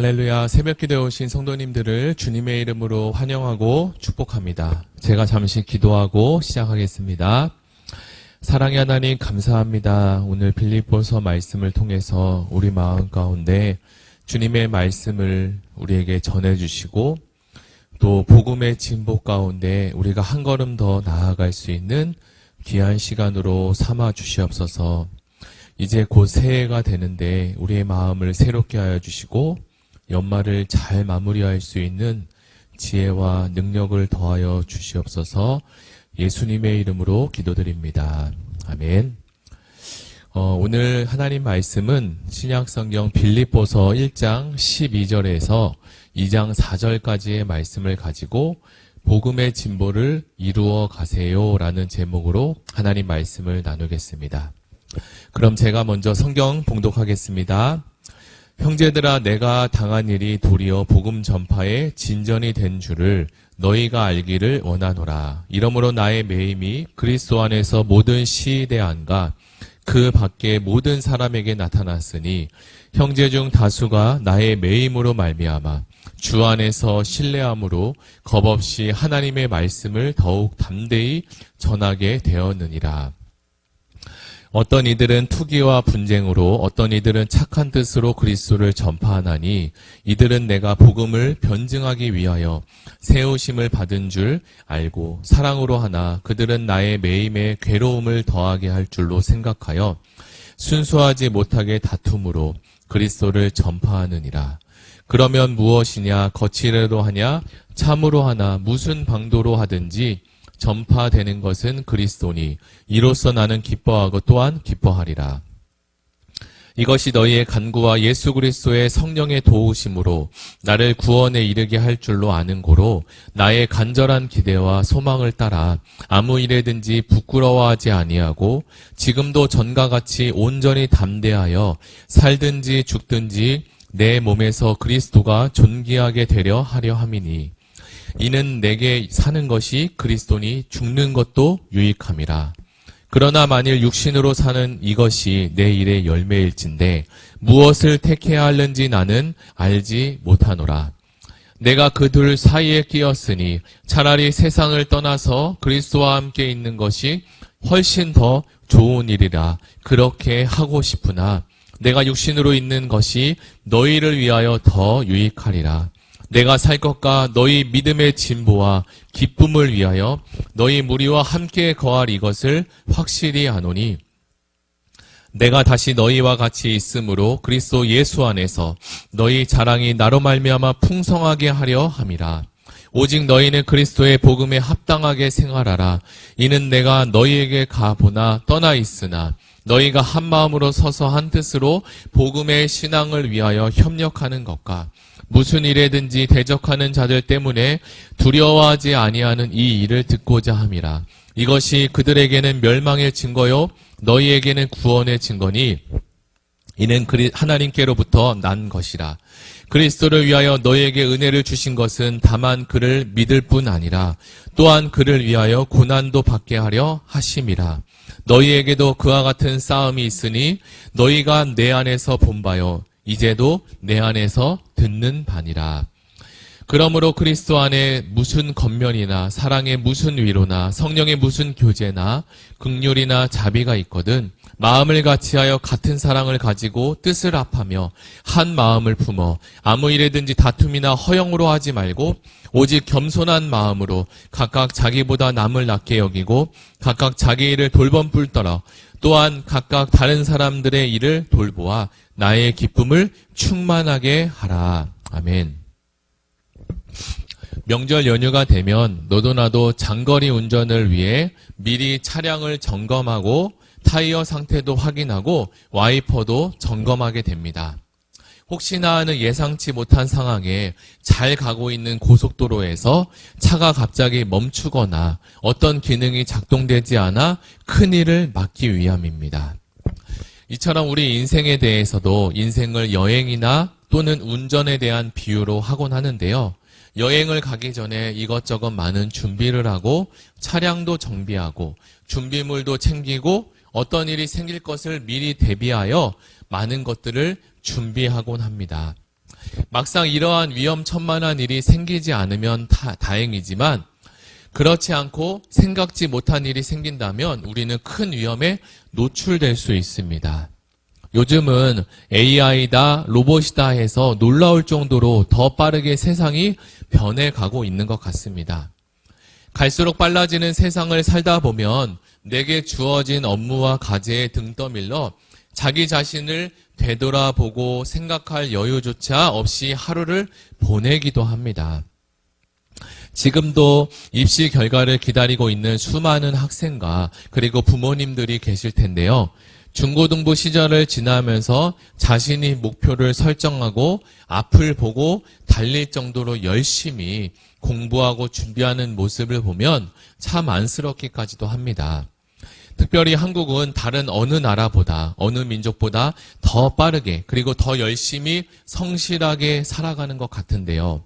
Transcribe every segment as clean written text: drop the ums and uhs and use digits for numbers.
할렐루야. 새벽기도에 오신 성도님들을 주님의 이름으로 환영하고 축복합니다. 제가 잠시 기도하고 시작하겠습니다. 사랑의 하나님 감사합니다. 오늘 빌립보서 말씀을 통해서 우리 마음 가운데 주님의 말씀을 우리에게 전해주시고 또 복음의 진보 가운데 우리가 한 걸음 더 나아갈 수 있는 귀한 시간으로 삼아 주시옵소서. 이제 곧 새해가 되는데 우리의 마음을 새롭게 하여 주시고 연말을 잘 마무리할 수 있는 지혜와 능력을 더하여 주시옵소서. 예수님의 이름으로 기도드립니다. 아멘. 오늘 하나님 말씀은 신약성경 빌립보서 1장 12절에서 2장 4절까지의 말씀을 가지고 복음의 진보를 이루어 가세요 라는 제목으로 하나님 말씀을 나누겠습니다. 그럼 제가 먼저 성경 봉독하겠습니다. 형제들아, 내가 당한 일이 도리어 복음 전파에 진전이 된 줄을 너희가 알기를 원하노라. 이러므로 나의 매임이 그리스도 안에서 모든 시대 안과 그 밖에 모든 사람에게 나타났으니 형제 중 다수가 나의 매임으로 말미암아 주 안에서 신뢰함으로 겁없이 하나님의 말씀을 더욱 담대히 전하게 되었느니라. 어떤 이들은 투기와 분쟁으로, 어떤 이들은 착한 뜻으로 그리스도를 전파하나니 이들은 내가 복음을 변증하기 위하여 세우심을 받은 줄 알고 사랑으로 하나 그들은 나의 매임에 괴로움을 더하게 할 줄로 생각하여 순수하지 못하게 다툼으로 그리스도를 전파하느니라. 그러면 무엇이냐? 거칠애로 하냐? 참으로 하나? 무슨 방도로 하든지 전파되는 것은 그리스도니 이로써 나는 기뻐하고 또한 기뻐하리라. 이것이 너희의 간구와 예수 그리스도의 성령의 도우심으로 나를 구원에 이르게 할 줄로 아는 고로 나의 간절한 기대와 소망을 따라 아무 일에든지 부끄러워하지 아니하고 지금도 전과 같이 온전히 담대하여 살든지 죽든지 내 몸에서 그리스도가 존귀하게 되려 하려 함이니 이는 내게 사는 것이 그리스도니 죽는 것도 유익함이라. 그러나 만일 육신으로 사는 이것이 내 일의 열매일진데 무엇을 택해야 하는지 나는 알지 못하노라. 내가 그 둘 사이에 끼었으니 차라리 세상을 떠나서 그리스도와 함께 있는 것이 훨씬 더 좋은 일이라 그렇게 하고 싶으나 내가 육신으로 있는 것이 너희를 위하여 더 유익하리라. 내가 살 것과 너희 믿음의 진보와 기쁨을 위하여 너희 무리와 함께 거할 이것을 확실히 아노니 내가 다시 너희와 같이 있으므로 그리스도 예수 안에서 너희 자랑이 나로 말미암아 풍성하게 하려 함이라. 오직 너희는 그리스도의 복음에 합당하게 생활하라. 이는 내가 너희에게 가보나 떠나 있으나 너희가 한 마음으로 서서 한 뜻으로 복음의 신앙을 위하여 협력하는 것과 무슨 일에든지 대적하는 자들 때문에 두려워하지 아니하는 이 일을 듣고자 함이라. 이것이 그들에게는 멸망의 증거요 너희에게는 구원의 증거니 이는 하나님께로부터 난 것이라. 그리스도를 위하여 너희에게 은혜를 주신 것은 다만 그를 믿을 뿐 아니라 또한 그를 위하여 고난도 받게 하려 하심이라. 너희에게도 그와 같은 싸움이 있으니 너희가 내 안에서 본 바요 이제도 내 안에서 듣는 바니라. 그러므로 그리스도 안에 무슨 겉면이나 사랑의 무슨 위로나 성령의 무슨 교제나 긍휼이나 자비가 있거든 마음을 같이하여 같은 사랑을 가지고 뜻을 합하며 한 마음을 품어 아무 일에든지 다툼이나 허영으로 하지 말고 오직 겸손한 마음으로 각각 자기보다 남을 낮게 여기고 각각 자기 일을 돌봄 뿔더러 또한 각각 다른 사람들의 일을 돌보아 나의 기쁨을 충만하게 하라. 아멘. 명절 연휴가 되면 너도 나도 장거리 운전을 위해 미리 차량을 점검하고 타이어 상태도 확인하고 와이퍼도 점검하게 됩니다. 혹시나 하는 예상치 못한 상황에 잘 가고 있는 고속도로에서 차가 갑자기 멈추거나 어떤 기능이 작동되지 않아 큰일을 막기 위함입니다. 이처럼 우리 인생에 대해서도 인생을 여행이나 또는 운전에 대한 비유로 하곤 하는데요. 여행을 가기 전에 이것저것 많은 준비를 하고 차량도 정비하고 준비물도 챙기고 어떤 일이 생길 것을 미리 대비하여 많은 것들을 준비하곤 합니다. 막상 이러한 위험천만한 일이 생기지 않으면 다행이지만 그렇지 않고 생각지 못한 일이 생긴다면 우리는 큰 위험에 노출될 수 있습니다. 요즘은 AI다, 로봇이다 해서 놀라울 정도로 더 빠르게 세상이 변해가고 있는 것 같습니다. 갈수록 빨라지는 세상을 살다 보면 내게 주어진 업무와 과제에 등 떠밀러 자기 자신을 되돌아보고 생각할 여유조차 없이 하루를 보내기도 합니다. 지금도 입시 결과를 기다리고 있는 수많은 학생과 그리고 부모님들이 계실 텐데요. 중고등부 시절을 지나면서 자신이 목표를 설정하고 앞을 보고 달릴 정도로 열심히 공부하고 준비하는 모습을 보면 참 안쓰럽기까지도 합니다. 특별히 한국은 다른 어느 나라보다, 어느 민족보다 더 빠르게 그리고 더 열심히 성실하게 살아가는 것 같은데요.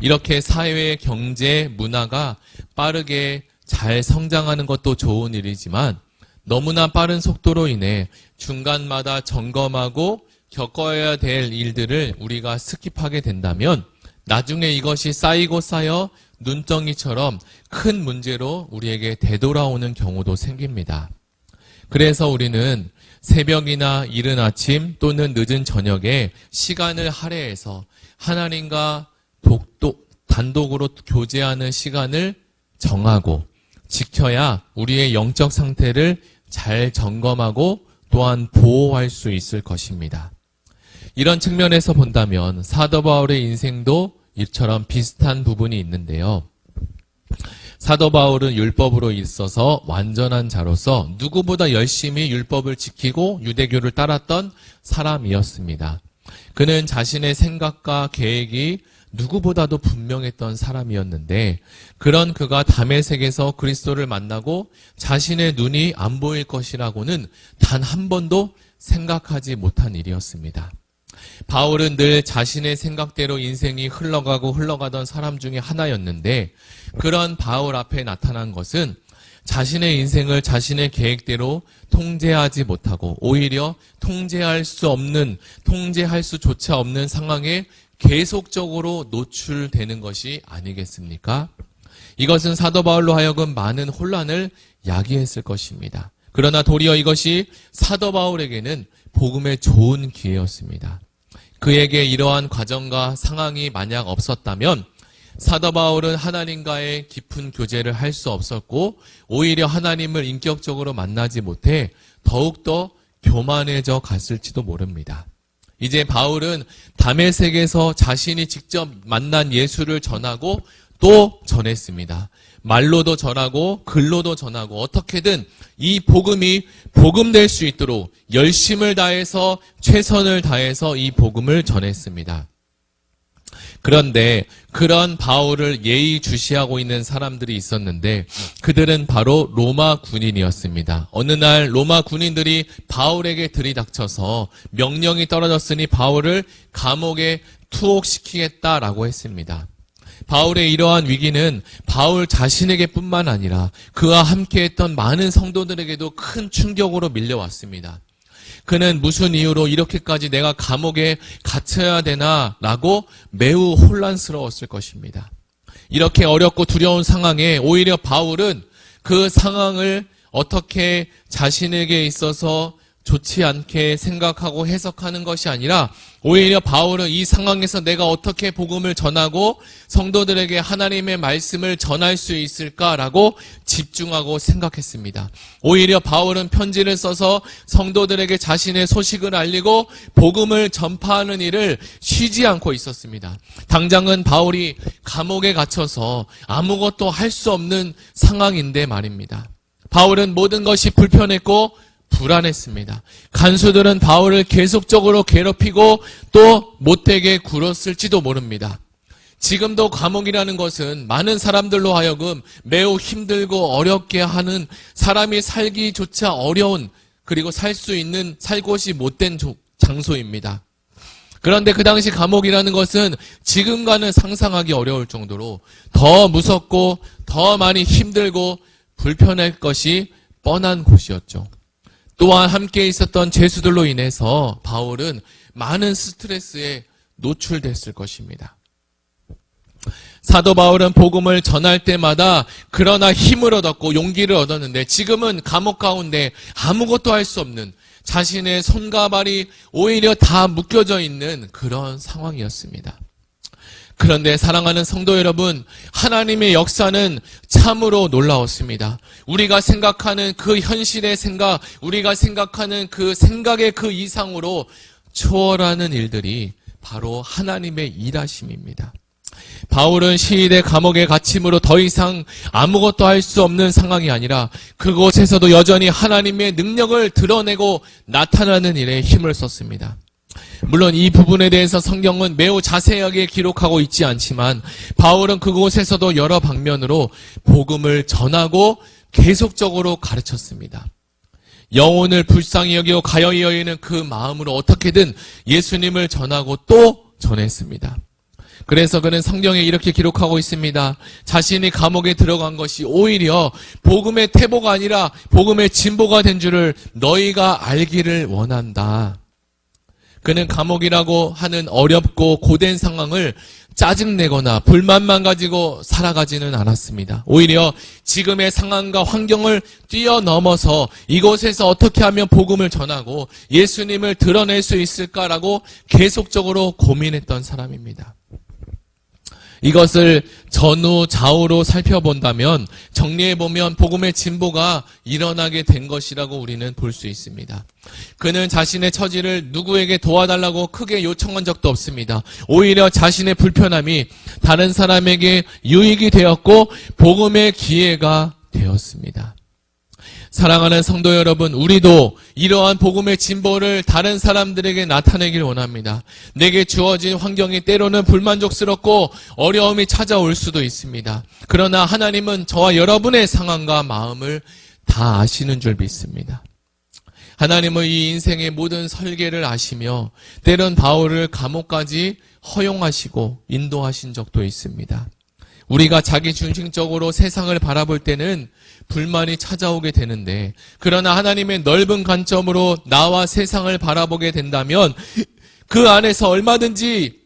이렇게 사회, 경제, 문화가 빠르게 잘 성장하는 것도 좋은 일이지만 너무나 빠른 속도로 인해 중간마다 점검하고 겪어야 될 일들을 우리가 스킵하게 된다면 나중에 이것이 쌓이고 쌓여 눈덩이처럼 큰 문제로 우리에게 되돌아오는 경우도 생깁니다. 그래서 우리는 새벽이나 이른 아침 또는 늦은 저녁에 시간을 할애해서 하나님과 단독으로 교제하는 시간을 정하고 지켜야 우리의 영적 상태를 잘 점검하고 또한 보호할 수 있을 것입니다. 이런 측면에서 본다면 사도 바울의 인생도 이처럼 비슷한 부분이 있는데요. 사도 바울은 율법으로 있어서 완전한 자로서 누구보다 열심히 율법을 지키고 유대교를 따랐던 사람이었습니다. 그는 자신의 생각과 계획이 누구보다도 분명했던 사람이었는데 그런 그가 다메섹에서 그리스도를 만나고 자신의 눈이 안 보일 것이라고는 단 한 번도 생각하지 못한 일이었습니다. 바울은 늘 자신의 생각대로 인생이 흘러가던 사람 중에 하나였는데 그런 바울 앞에 나타난 것은 자신의 인생을 자신의 계획대로 통제하지 못하고 오히려 통제할 수조차 없는 상황에 계속적으로 노출되는 것이 아니겠습니까? 이것은 사도 바울로 하여금 많은 혼란을 야기했을 것입니다. 그러나 도리어 이것이 사도 바울에게는 복음의 좋은 기회였습니다. 그에게 이러한 과정과 상황이 만약 없었다면 사도 바울은 하나님과의 깊은 교제를 할 수 없었고 오히려 하나님을 인격적으로 만나지 못해 더욱더 교만해져 갔을지도 모릅니다. 이제 바울은 다메섹에서 자신이 직접 만난 예수를 전하고 또 전했습니다. 말로도 전하고 글로도 전하고 어떻게든 이 복음이 복음될 수 있도록 열심을 다해서 최선을 다해서 이 복음을 전했습니다. 그런데 그런 바울을 예의주시하고 있는 사람들이 있었는데 그들은 바로 로마 군인이었습니다. 어느 날 로마 군인들이 바울에게 들이닥쳐서 명령이 떨어졌으니 바울을 감옥에 투옥시키겠다라고 했습니다. 바울의 이러한 위기는 바울 자신에게 뿐만 아니라 그와 함께했던 많은 성도들에게도 큰 충격으로 밀려왔습니다. 그는 무슨 이유로 이렇게까지 내가 감옥에 갇혀야 되나라고 매우 혼란스러웠을 것입니다. 이렇게 어렵고 두려운 상황에 오히려 바울은 그 상황을 어떻게 자신에게 있어서 좋지 않게 생각하고 해석하는 것이 아니라 오히려 바울은 이 상황에서 내가 어떻게 복음을 전하고 성도들에게 하나님의 말씀을 전할 수 있을까라고 집중하고 생각했습니다. 오히려 바울은 편지를 써서 성도들에게 자신의 소식을 알리고 복음을 전파하는 일을 쉬지 않고 있었습니다. 당장은 바울이 감옥에 갇혀서 아무것도 할 수 없는 상황인데 말입니다. 바울은 모든 것이 불편했고 불안했습니다. 간수들은 바울을 계속적으로 괴롭히고 또 못되게 굴었을지도 모릅니다. 지금도 감옥이라는 것은 많은 사람들로 하여금 매우 힘들고 어렵게 하는 사람이 살기조차 어려운 그리고 살 곳이 못된 장소입니다. 그런데 그 당시 감옥이라는 것은 지금과는 상상하기 어려울 정도로 더 무섭고 더 많이 힘들고 불편할 것이 뻔한 곳이었죠. 또한 함께 있었던 죄수들로 인해서 바울은 많은 스트레스에 노출됐을 것입니다. 사도 바울은 복음을 전할 때마다 그러나 힘을 얻었고 용기를 얻었는데 지금은 감옥 가운데 아무것도 할 수 없는 자신의 손과 발이 오히려 다 묶여져 있는 그런 상황이었습니다. 그런데 사랑하는 성도 여러분, 하나님의 역사는 참으로 놀라웠습니다. 우리가 생각하는 그 현실의 생각, 우리가 생각하는 그 생각의 그 이상으로 초월하는 일들이 바로 하나님의 일하심입니다. 바울은 시위대 감옥에 갇힘으로 더 이상 아무것도 할 수 없는 상황이 아니라 그곳에서도 여전히 하나님의 능력을 드러내고 나타나는 일에 힘을 썼습니다. 물론 이 부분에 대해서 성경은 매우 자세하게 기록하고 있지 않지만 바울은 그곳에서도 여러 방면으로 복음을 전하고 계속적으로 가르쳤습니다. 영혼을 불쌍히 여기고 가여이 여기는 그 마음으로 어떻게든 예수님을 전하고 또 전했습니다. 그래서 그는 성경에 이렇게 기록하고 있습니다. 자신이 감옥에 들어간 것이 오히려 복음의 태보가 아니라 복음의 진보가 된 줄을 너희가 알기를 원한다. 그는 감옥이라고 하는 어렵고 고된 상황을 짜증내거나 불만만 가지고 살아가지는 않았습니다. 오히려 지금의 상황과 환경을 뛰어넘어서 이곳에서 어떻게 하면 복음을 전하고 예수님을 드러낼 수 있을까라고 계속적으로 고민했던 사람입니다. 이것을 전후 좌우로 살펴본다면 정리해보면 복음의 진보가 일어나게 된 것이라고 우리는 볼 수 있습니다. 그는 자신의 처지를 누구에게 도와달라고 크게 요청한 적도 없습니다. 오히려 자신의 불편함이 다른 사람에게 유익이 되었고 복음의 기회가 되었습니다. 사랑하는 성도 여러분, 우리도 이러한 복음의 진보를 다른 사람들에게 나타내길 원합니다. 내게 주어진 환경이 때로는 불만족스럽고 어려움이 찾아올 수도 있습니다. 그러나 하나님은 저와 여러분의 상황과 마음을 다 아시는 줄 믿습니다. 하나님은 이 인생의 모든 설계를 아시며 때론 바울을 감옥까지 허용하시고 인도하신 적도 있습니다. 우리가 자기 중심적으로 세상을 바라볼 때는 불만이 찾아오게 되는데 그러나 하나님의 넓은 관점으로 나와 세상을 바라보게 된다면 그 안에서 얼마든지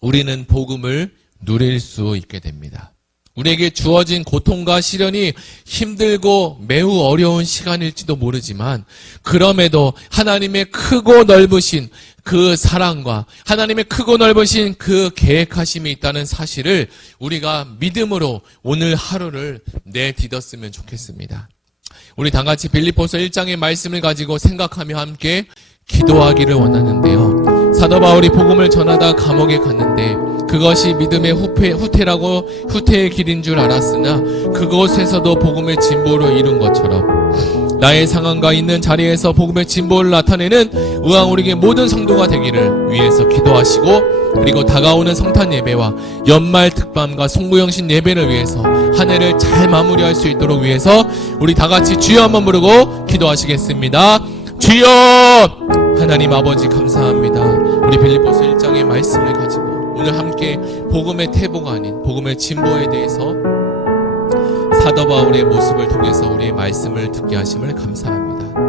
우리는 복음을 누릴 수 있게 됩니다. 우리에게 주어진 고통과 시련이 힘들고 매우 어려운 시간일지도 모르지만 그럼에도 하나님의 크고 넓으신 그 사랑과 하나님의 크고 넓으신 그 계획하심이 있다는 사실을 우리가 믿음으로 오늘 하루를 내딛었으면 좋겠습니다. 우리 다 같이 빌립보서 1장의 말씀을 가지고 생각하며 함께 기도하기를 원하는데요. 사도 바울이 복음을 전하다 감옥에 갔는데 그것이 믿음의 후퇴의 길인 줄 알았으나 그곳에서도 복음의 진보를 이룬 것처럼 나의 상황과 있는 자리에서 복음의 진보를 나타내는 의왕 우리에게 모든 성도가 되기를 위해서 기도하시고 그리고 다가오는 성탄 예배와 연말 특밤과 송구영신 예배를 위해서 한 해를 잘 마무리할 수 있도록 위해서 우리 다 같이 주여 한번 부르고 기도하시겠습니다. 주여! 하나님 아버지 감사합니다. 우리 빌립보서 1장의 말씀을 가지고 오늘 함께 복음의 태보가 아닌 복음의 진보에 대해서 사도 바울의 모습을 통해서 우리의 말씀을 듣게 하심을 감사합니다.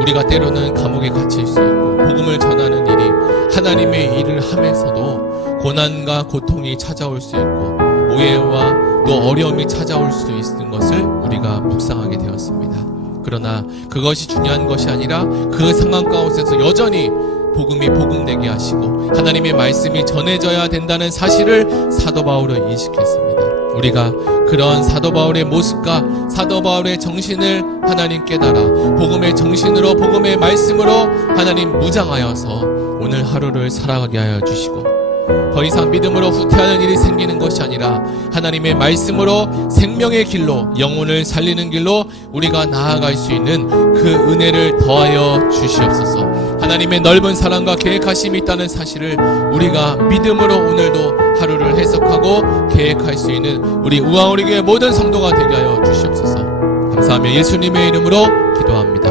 우리가 때로는 감옥에 갇힐 수 있고 복음을 전하는 일이 하나님의 일을 하면서도 고난과 고통이 찾아올 수 있고 오해와 또 어려움이 찾아올 수 있는 것을 우리가 묵상하게 되었습니다. 그러나 그것이 중요한 것이 아니라 그 상황 가운데서 여전히 복음이 복음되게 하시고 하나님의 말씀이 전해져야 된다는 사실을 사도 바울은 인식했습니다. 우리가 그런 사도 바울의 모습과 사도 바울의 정신을 하나님 깨달아 복음의 정신으로 복음의 말씀으로 하나님 무장하여서 오늘 하루를 살아가게 하여 주시고 더 이상 믿음으로 후퇴하는 일이 생기는 것이 아니라 하나님의 말씀으로 생명의 길로 영혼을 살리는 길로 우리가 나아갈 수 있는 그 은혜를 더하여 주시옵소서. 하나님의 넓은 사랑과 계획하심이 있다는 사실을 우리가 믿음으로 오늘도 하루를 해석하고 계획할 수 있는 우리 우아우리교회 모든 성도가 되게 하여 주시옵소서. 감사하며 예수님의 이름으로 기도합니다.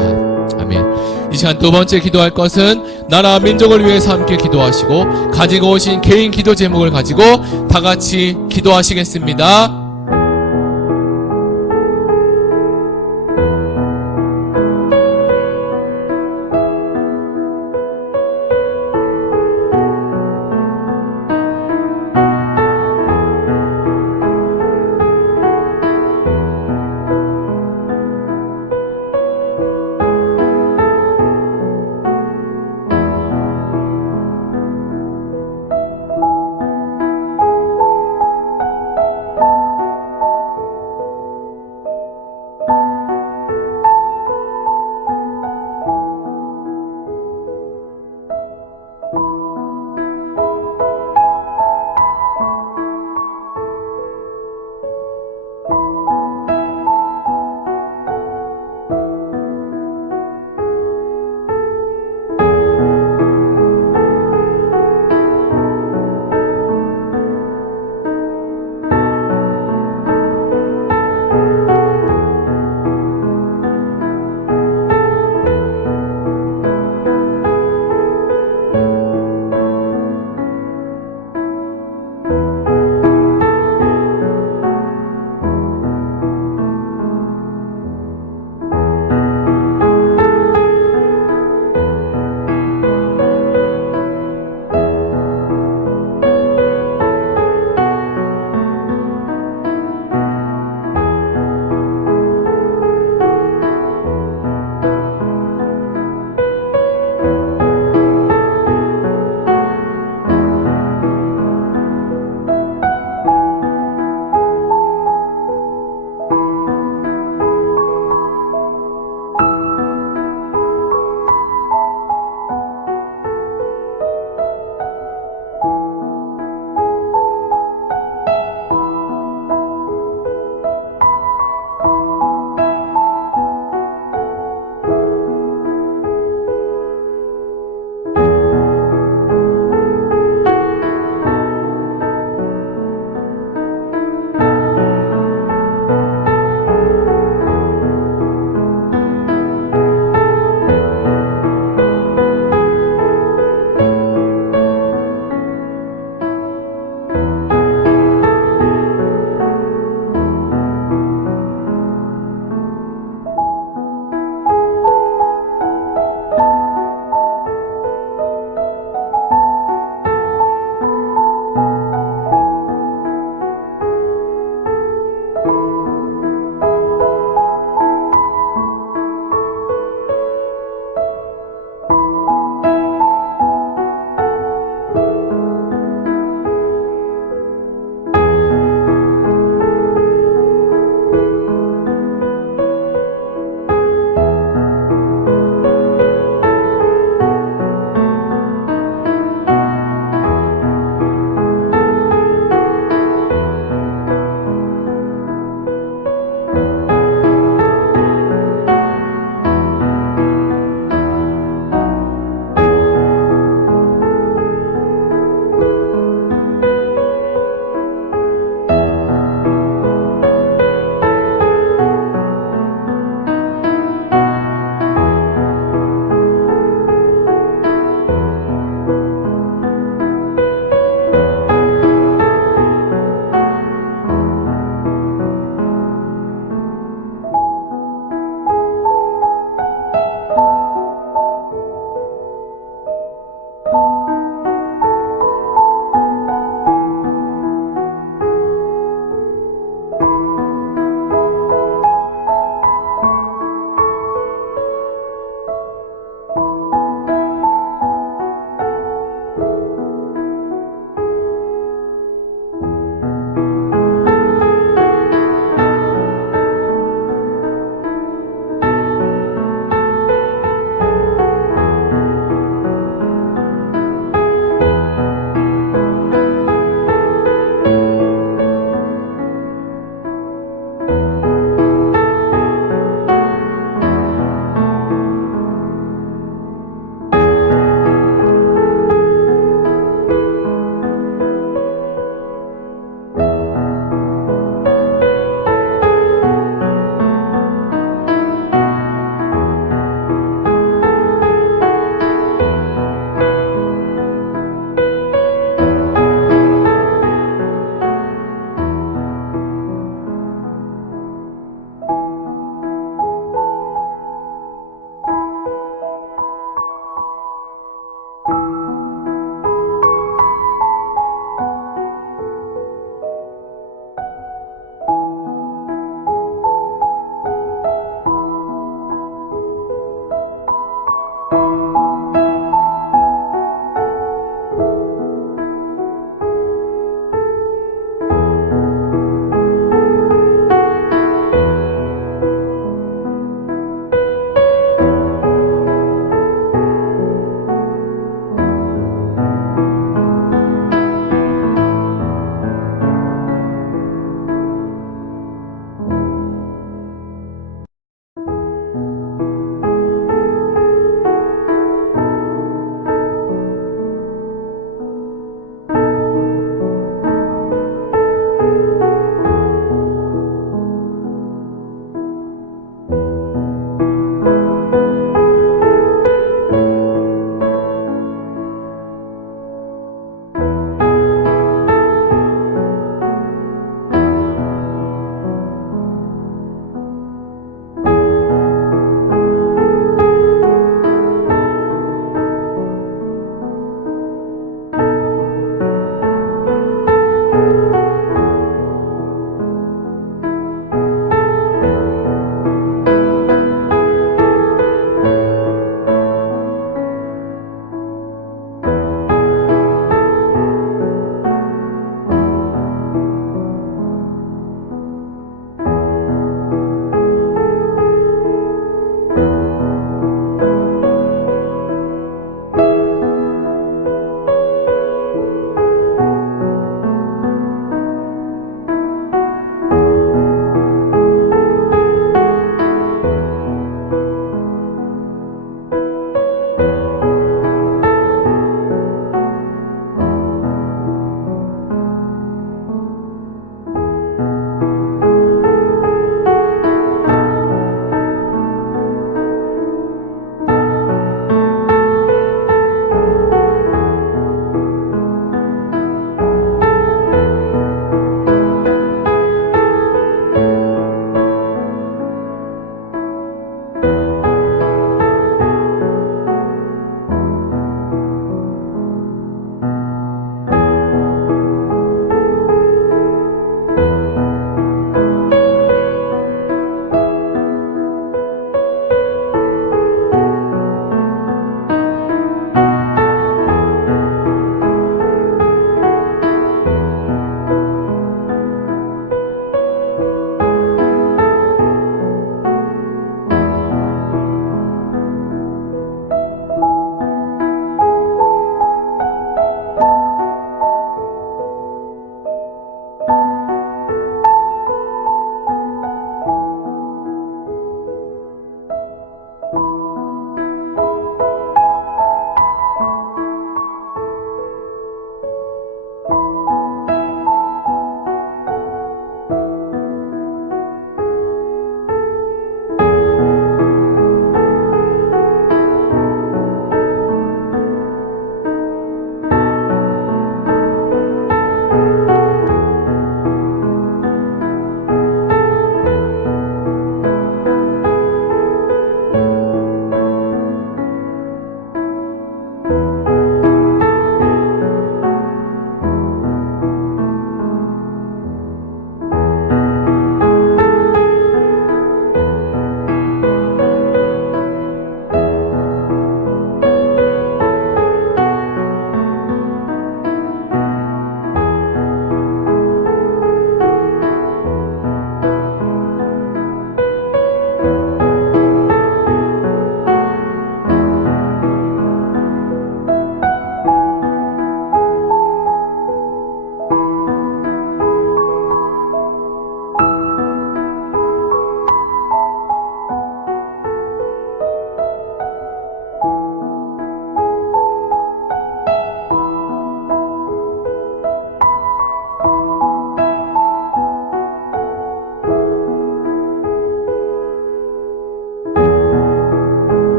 아멘. 이 시간 두 번째 기도할 것은 나라 민족을 위해서 함께 기도하시고 가지고 오신 개인 기도 제목을 가지고 다 같이 기도하시겠습니다.